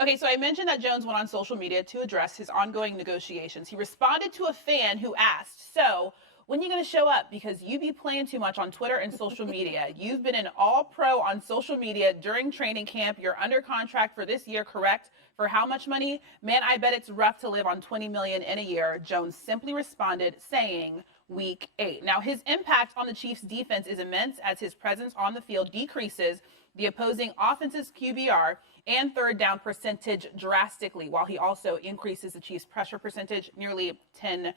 Okay, so I mentioned that Jones went on social media to address his ongoing negotiations. He responded to a fan who asked, so when are you going to show up? Because you be playing too much on Twitter and social media. You've been an all-pro on social media during training camp. You're under contract for this year, correct? For how much money? Man, I bet it's rough to live on $20 million in a year. Jones simply responded saying, Week 8. Now, his impact on the Chiefs' defense is immense as his presence on the field decreases the opposing offense's QBR and third down percentage drastically, while he also increases the Chiefs' pressure percentage nearly 10%.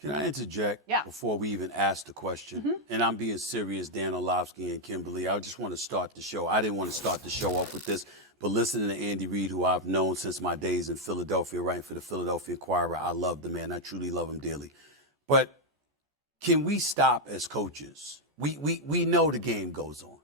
Can I interject before we even ask the question? And I'm being serious, Dan Orlovsky and Kimberly. I just want to start the show. I didn't want to start the show off with this, but listening to Andy Reid, who I've known since my days in Philadelphia, writing for the Philadelphia Inquirer, I love the man. I truly love him dearly. But can we stop as coaches? We know the game goes on.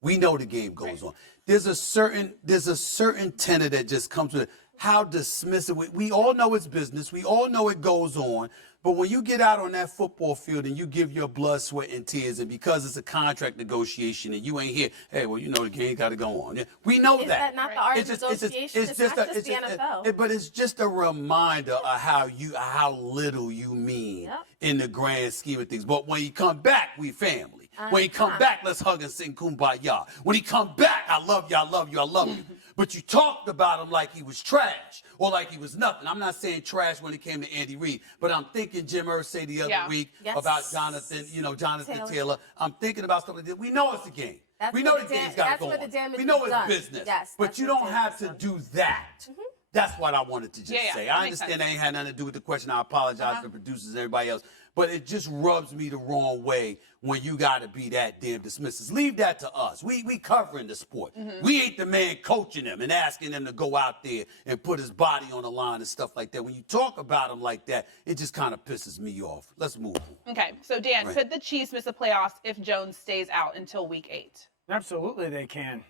We know the game goes on. There's a certain tenor that just comes with it. How dismissive. We all know it's business. We all know it goes on. But when you get out on that football field and you give your blood, sweat, and tears, and because it's a contract negotiation and you ain't here, hey, well, you know the game got to go on. We know Is that not the art of negotiation? It's not just the NFL. But it's just a reminder of how little you mean in the grand scheme of things. But when you come back, we family. When he come back, let's hug and sing Kumbaya. When he come back, I love you, I love you, I love you. But you talked about him like he was trash or like he was nothing. I'm not saying trash when it came to Andy Reid, but I'm thinking Jim Irsay the other week about Jonathan Taylor. I'm thinking about stuff like that. We know it's a game. We know the game's got to go on. We know it's business. But you don't have to do that. That's what I wanted to just say. I understand that ain't had nothing to do with the question. I apologize to the producers and everybody else. But it just rubs me the wrong way when you got to be that damn dismissive. Leave that to us. We covering the sport. We ain't the man coaching them and asking them to go out there and put his body on the line and stuff like that. When you talk about him like that, it just kind of pisses me off. Let's move on. Okay, so Dan, could the Chiefs miss the playoffs if Jones stays out until Week 8? Absolutely they can.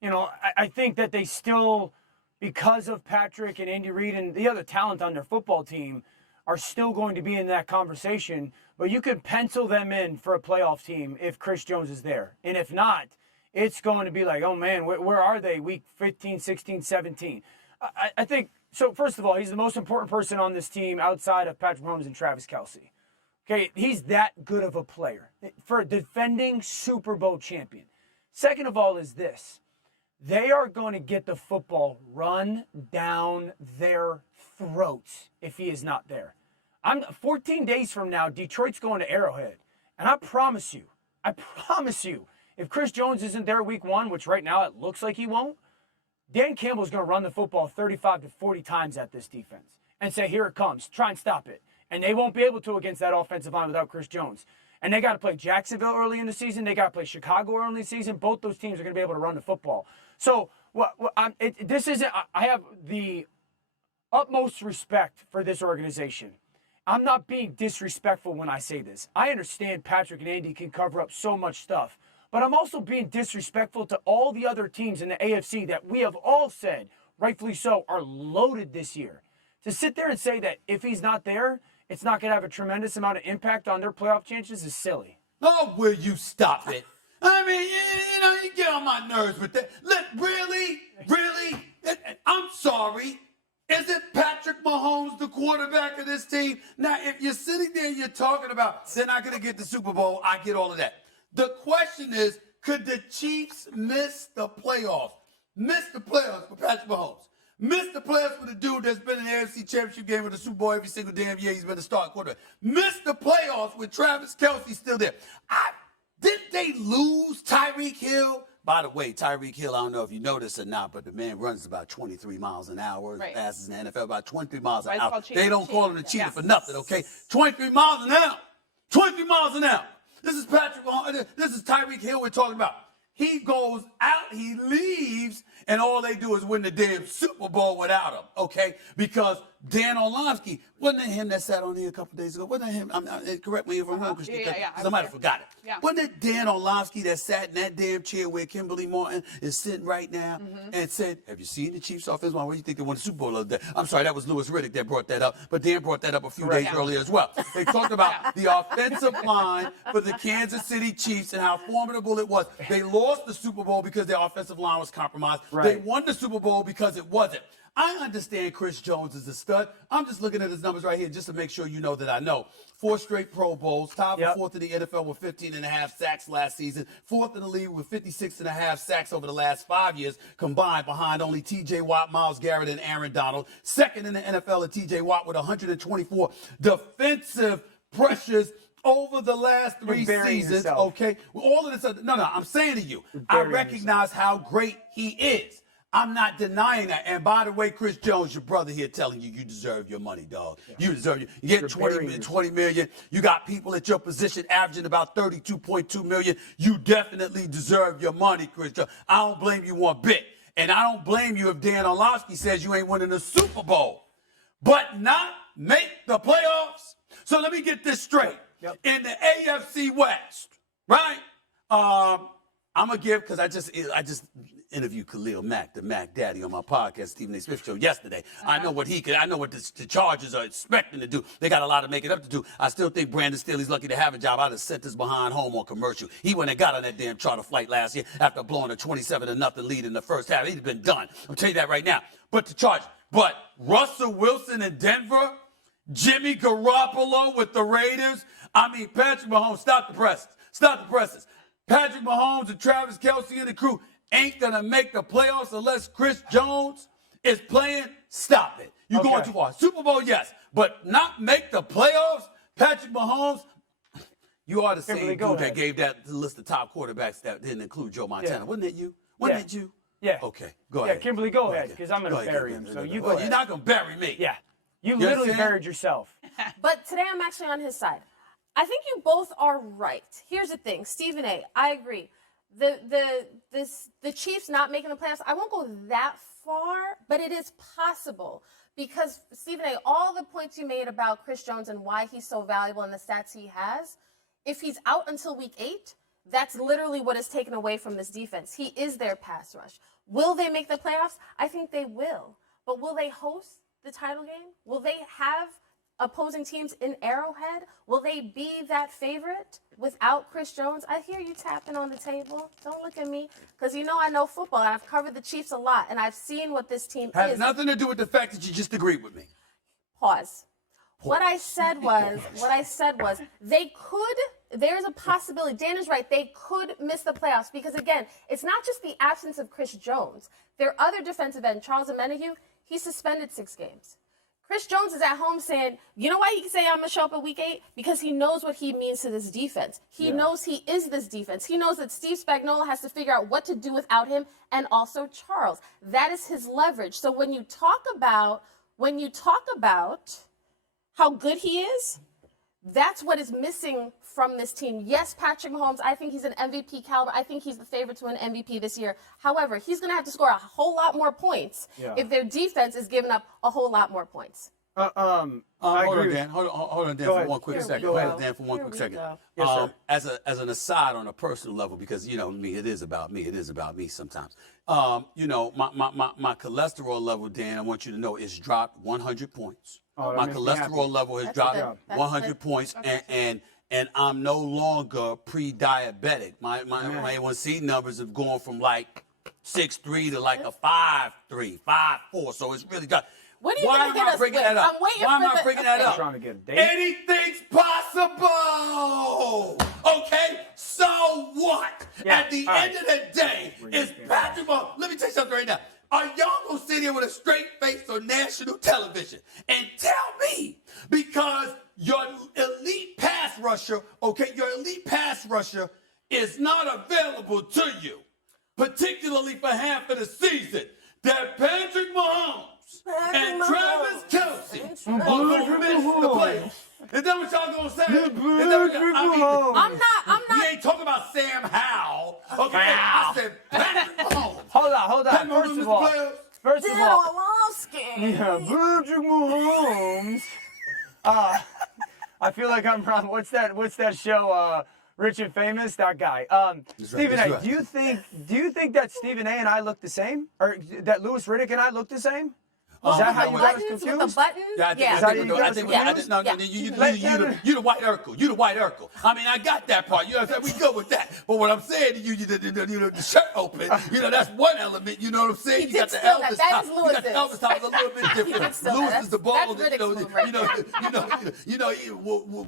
You know, I think that they still, because of Patrick and Andy Reid and the other talent on their football team, are still going to be in that conversation, but you could pencil them in for a playoff team if Chris Jones is there. And if not, it's going to be like, oh man, where are they? Week 15, 16, 17. I think, so first of all, he's the most important person on this team outside of Patrick Mahomes and Travis Kelce. Okay, he's that good of a player for a defending Super Bowl champion. Second of all is this. They are going to get the football run down their throats if he is not there. 14 days from now, Detroit's going to Arrowhead. And I promise you, if Chris Jones isn't there week 1, which right now it looks like he won't, Dan Campbell's going to run the football 35 to 40 times at this defense and say, here it comes, try and stop it. And they won't be able to against that offensive line without Chris Jones. And they got to play Jacksonville early in the season. They got to play Chicago early in the season. Both those teams are going to be able to run the football. So I have the utmost respect for this organization. I'm not being disrespectful when I say this. I understand Patrick and Andy can cover up so much stuff, but I'm also being disrespectful to all the other teams in the AFC that we have all said, rightfully so, are loaded this year. To sit there and say that if he's not there, it's not going to have a tremendous amount of impact on their playoff chances is silly. Oh, will you stop it? I mean, you get on my nerves with that. Really? I'm sorry. Is it Patrick Mahomes, the quarterback of this team? Now, if you're sitting there and you're talking about they're not going to get the Super Bowl, I get all of that. The question is, could the Chiefs miss the playoffs? Miss the playoffs for Patrick Mahomes. Miss the playoffs for the dude that's been in the AFC Championship game with the Super Bowl every single damn year he's been a starting quarterback. Miss the playoffs with Travis Kelce still there. Didn't they lose Tyreek Hill? By the way, Tyreek Hill, I don't know if you know this or not, but the man runs about 23 miles an hour. Right. Passes in the NFL about 23 miles an hour. Cheetah. They don't call him a cheetah for nothing, okay? 23 miles an hour. 23 miles an hour. This is Patrick Mahomes. This is Tyreek Hill we're talking about. He goes out, he leaves, and all they do is win the damn Super Bowl without him, okay? Because Dan Orlovsky, wasn't it him that sat on here a couple days ago? Wasn't it him? Correct me if I'm wrong, because I might have forgot it. Yeah. Wasn't it Dan Orlovsky that sat in that damn chair where Kimberly Martin is sitting right now and said, have you seen the Chiefs offensive line? What do you think they won the Super Bowl the other day? I'm sorry, that was Louis Riddick that brought that up, but Dan brought that up a few days earlier as well. They talked about the offensive line for the Kansas City Chiefs and how formidable it was. They lost the Super Bowl because their offensive line was compromised. They won the Super Bowl because it wasn't. I understand Chris Jones is a stud. I'm just looking at his numbers right here just to make sure you know that I know. 4 straight Pro Bowls, tied for 4th in the NFL with 15.5 sacks last season, 4th in the league with 56.5 sacks over the last 5 years combined, behind only T.J. Watt, Myles Garrett, and Aaron Donald. 2nd in the NFL at T.J. Watt with 124 defensive pressures over the last 3 seasons. Okay, all of this. No, I'm saying to you, I recognize how great he is. I'm not denying that. And by the way, Chris Jones, your brother here, telling you deserve your money, dog. Yeah. You deserve it. You get 20 million. You got people at your position averaging about 32.2 million. You definitely deserve your money, Chris Jones. I don't blame you one bit. And I don't blame you if Dan Orlovsky says you ain't winning the Super Bowl, but not make the playoffs. So let me get this straight. Yep. In the AFC West, right? I'm gonna give, because I just interviewed Khalil Mack, the Mac Daddy, on my podcast, Stephen A. Smith Show, yesterday. I know what I know what the Chargers are expecting to do. They got a lot to make it up to do. I still think Brandon Staley's lucky to have a job. I'd have sent this behind home on commercial. He went and got on that damn charter flight last year after blowing a 27-0 lead in the first half. He'd been done. I'll tell you that right now. But the Chargers. But Russell Wilson in Denver, Jimmy Garoppolo with the Raiders. I mean, Patrick Mahomes, stop the presses. Stop the presses. Patrick Mahomes and Travis Kelce and the crew ain't going to make the playoffs unless Chris Jones is playing. Stop it. You're going too far. Super Bowl, yes, but not make the playoffs? Patrick Mahomes, you are the same dude that gave that list of top quarterbacks that didn't include Joe Montana. Yeah. Wasn't it you? Wasn't it you? Yeah. Okay, go ahead. Yeah, Kimberly, go ahead, because I'm going to bury him. So you go ahead. You're not going to bury me. Yeah. You literally buried yourself. But today I'm actually on his side. I think you both are right. Here's the thing, Stephen A., I agree. The Chiefs not making the playoffs, I won't go that far, but it is possible. Because, Stephen A., all the points you made about Chris Jones and why he's so valuable and the stats he has, if he's out until week 8, that's literally what is taken away from this defense. He is their pass rush. Will they make the playoffs? I think they will. But will they host the title game? Will they have opposing teams in Arrowhead? Will they be that favorite without Chris Jones? I hear you tapping on the table. Don't look at me, because you know I know football, and I've covered the Chiefs a lot, and I've seen what this team is. Has nothing to do with the fact that you just agreed with me. Pause. What I said was, they could, there's a possibility, Dan is right, they could miss the playoffs, because again, it's not just the absence of Chris Jones. Their other defensive end, Charles Omenihu, he's suspended 6 games. Chris Jones is at home saying, you know why he can say I'm going to show up at week 8? Because he knows what he means to this defense. He knows he is this defense. He knows that Steve Spagnuolo has to figure out what to do without him, and also Charles. That is his leverage. So when you talk about how good he is, that's what is missing from this team. Yes, Patrick Mahomes, I think he's an MVP caliber. I think he's the favorite to win MVP this year. However, he's going to have to score a whole lot more points if their defense is giving up a whole lot more points. Hold on, Dan. Hold on, Dan, for one quick second. Hold on, Dan, for one quick second. Yes, as an aside on a personal level, because you know me, it is about me. It is about me sometimes. You know, my cholesterol level, Dan, I want you to know, is dropped 100 points. My cholesterol level has dropped 100 points, and I'm no longer pre-diabetic. My A1C numbers have gone from like 6.3 to like a 5.3, 5.4. So it's really got. What are you going to hit us with? I'm waiting Why am I bringing that up? Trying to get a date. Anything's possible. Okay, so what? Yeah. At the end of the day, it's Patrick Mahomes. Let me tell you something right now. Are y'all gonna sit here with a straight face on national television and tell me, because your elite pass rusher, is not available to you, particularly for half of the season, that Patrick Mahomes and Travis Kelce are gonna miss the playoffs? Is that what y'all gonna say? I'm not. We ain't talking about Sam Howell. Okay, I said Patrick Mahomes. Hold on. First of all, Orlovsky. Patrick Mahomes. I feel like I'm wrong. What's that show? Rich and Famous, that guy. Stephen A., do you think that Stephen A. and I look the same, or that Louis Riddick and I look the same? Is that how you got us Buttons with the confused? buttons? Yeah, I think, Yeah. I think, Yeah. I think, I think, no, Yeah. you the white Urkel. You the white Urkel. I mean, I got that part. You know what I'm saying? We good with that. But what I'm saying to you, the shirt open, that's one element. You know what I'm saying? He You got did the steal that. Elvis That top. is You got the Lewis's. Elvis top. It's a little bit He did different. steal Lewis that. is the bald. That's Riddick's move right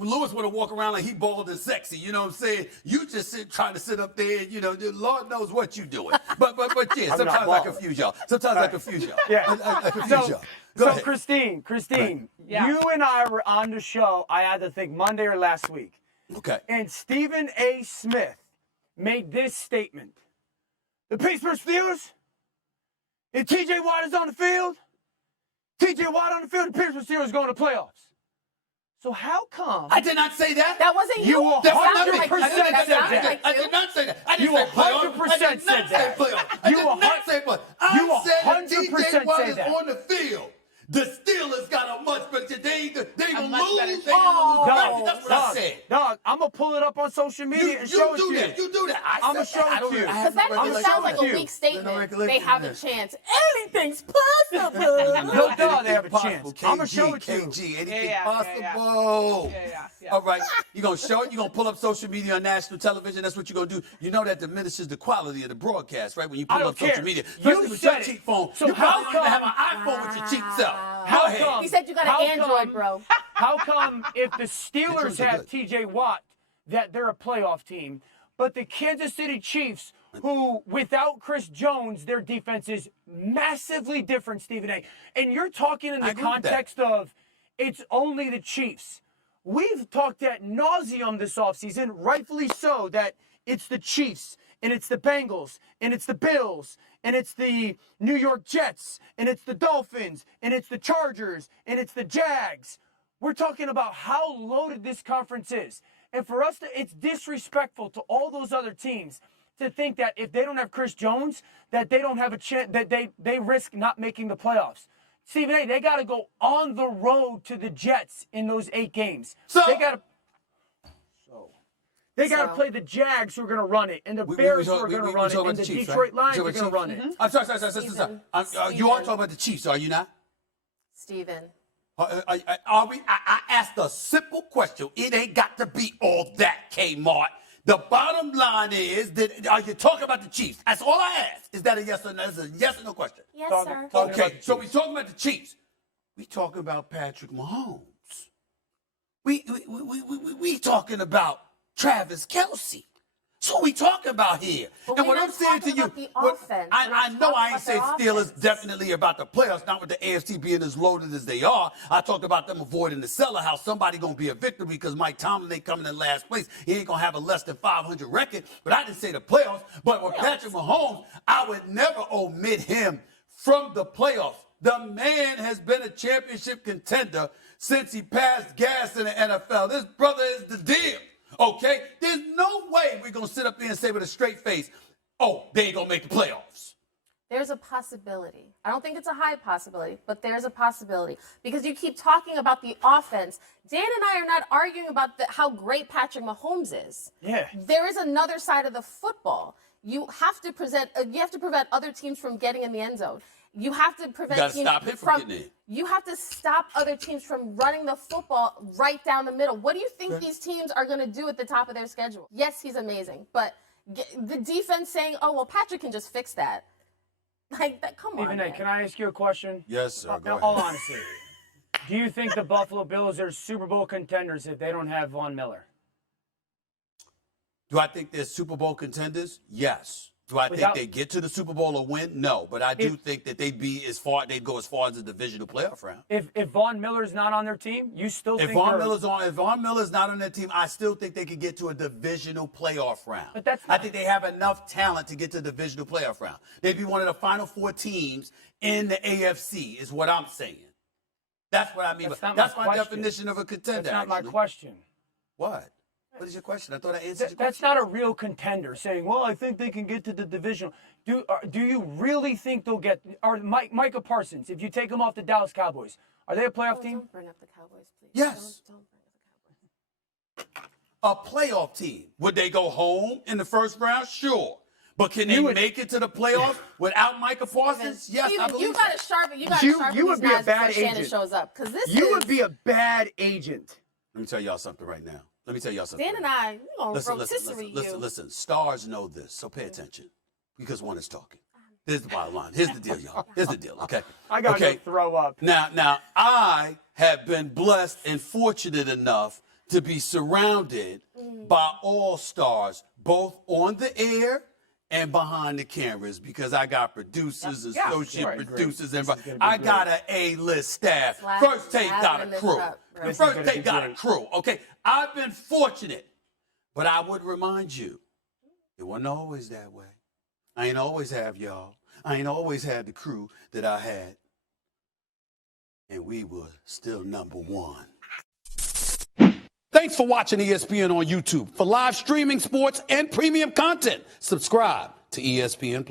Lewis want to walk around like he bald and sexy. You know what I'm saying? You just trying to sit up there. The Lord knows what you doing. But yeah, I'm not sometimes I bald. confuse y'all. Sometimes I confuse y'all. Yeah. I confuse y'all. Go So ahead. Christine, Yeah. you and I were on the show, I had to think Monday or last week. Okay. And Stephen A. Smith made this statement. The Pittsburgh Steelers, if TJ Watt is on the field, TJ Watt on the field, the Pittsburgh Steelers going to playoffs. So how come? I did not say that. That wasn't You you. will That 100% sounded like you. said That sounded that. like I you. did not say that. I didn't You say playoff. 100% I did not said say that. playoff. I You did not say playoff. you I said that 100% TJ Watt said is that. on the field. The Steelers got a much better. They gonna much better lose. chance. They gonna lose. Oh. That's what I said. Dog, I'm going to pull it up on social media You and show it do to you. that. You do that. I'ma said that. show it I don't to you. I have Because that no just show sounds like it to a you. weak statement. recollection They have of a that. chance. Anything's possible. No doubt they have a Possible. chance. I'ma show it to you. KG, anything Yeah. possible. Yeah. All right, you're going to show it? You're going to pull up social media on national television? That's what you're going to do. You know that diminishes the quality of the broadcast, right? When you I pull don't up social care. media. You Especially with your said it. cheap phone. So you how probably don't even have come- an iPhone with your cheap self. How Go ahead. come- He said you got How an Android, come- bro. How come if the Steelers Androids are have good. TJ Watt, that they're a playoff team, but the Kansas City Chiefs, who without Chris Jones, their defense is massively different, Stephen A. And you're talking in I the agree with that. context of it's only the Chiefs. We've talked ad nauseum this offseason, rightfully so, that it's the Chiefs, and it's the Bengals, and it's the Bills, and it's the New York Jets, and it's the Dolphins, and it's the Chargers, and it's the Jags. We're talking about how loaded this conference is. And for us, it's disrespectful to all those other teams to think that if they don't have Chris Jones, that they don't have a chance, that they risk not making the playoffs. Stephen A., they got to go on the road to the Jets in those 8 games. So- they got to So- play the Jags, who are going to run it, and the We Bears, who talk- are going to we run it, talk and about the Chiefs, Detroit right? Lions We are talk going to about run it. I'm sorry. You are talking about the Chiefs, are you not? Steven. Are we? I asked a simple question. It ain't got to be all that, Kmart. The bottom line is that are you talking about the Chiefs? That's all I asked. Is that a yes or no? That's a yes or no question. Yes, Talking- sir. talking about Okay, the so Chiefs. we talking about the Chiefs. We talking about Patrick Mahomes. We talking about Travis Kelce. So we talking about here. But And we're what not I'm saying to talking you, about the what- offense. I We're not know talking I ain't about say their Steelers offense. definitely about the playoffs, not with the AFC being as loaded as they are. I talked about them avoiding the cellar, how somebody gonna be a victor because Mike Tomlin ain't coming in last place. He ain't gonna have a less than 500 record. But I didn't say the playoffs. But with Patrick Mahomes, I would never omit him from the playoffs. The man has been a championship contender since he passed gas in the NFL. This brother is the deal. Okay? There's no way we're going to sit up there and say with a straight face, oh, they ain't going to make the playoffs. There's a possibility. I don't think it's a high possibility, but there's a possibility. Because you keep talking about the offense. Dan and I are not arguing about how great Patrick Mahomes is. Yeah. There is another side of the football. You have to prevent other teams from getting in the end zone. You have to prevent gotta teams stop him from getting in. You have to stop other teams from running the football right down the middle. What do you think these teams are going to do at the top of their schedule? Yes, he's amazing, but the defense saying, "Oh, well, Patrick can just fix that." Like that. Come on. Stephen A., man. can I ask you a question? Yes, sir. Now, all honesty. Do you think the Buffalo Bills are Super Bowl contenders if they don't have Von Miller? Do I think they're Super Bowl contenders? Yes. Do I think they get to the Super Bowl or win? No. But I do think that they'd go as far as the divisional playoff round. If Von Miller's not on their team, you still If think Von they're... Miller's not on their team, I still think they could get to a divisional playoff round. But that's I not- think they have enough talent to get to the divisional playoff round. They'd be one of the final 4 teams in the AFC, is what I'm saying. That's what I mean. That's my question. definition of a contender. That's not my actually. question. What? What is your question? I thought I answered your That's question. not a real contender saying, well, I think they can get to the divisional. Do you really think they'll get, or Micah Parsons, if you take him off the Dallas Cowboys, are they a playoff team? Don't bring up the Cowboys, please. Yes. Don't bring up the Cowboys. A playoff team. Would they go home in the first round? Sure. But can they make it to the playoffs without Micah Parsons? Yes, I believe you gotta sharpen. You gotta sharpen you would these be a knives before bad Shannon agent. shows up, because You would be a bad agent. Let me tell y'all something right now. Let me tell y'all something. Dan and I, we gonna Listen, rotisserie you. listen. Stars know this, so pay attention because one is talking. Here's the bottom line. Here's the deal, y'all. Here's the deal, okay? I gotta go throw up. Now, I have been blessed and fortunate enough to be surrounded by all stars, both on the air and behind the cameras, because I got producers, associate producers, and I got an A-list staff. First Take got a crew. First Take got a crew, okay? I've been fortunate, but I would remind you, it wasn't always that way. I ain't always have y'all. I ain't always had the crew that I had. And we were still number one. Thanks for watching ESPN on YouTube. For live streaming, sports, and premium content, subscribe to ESPN+.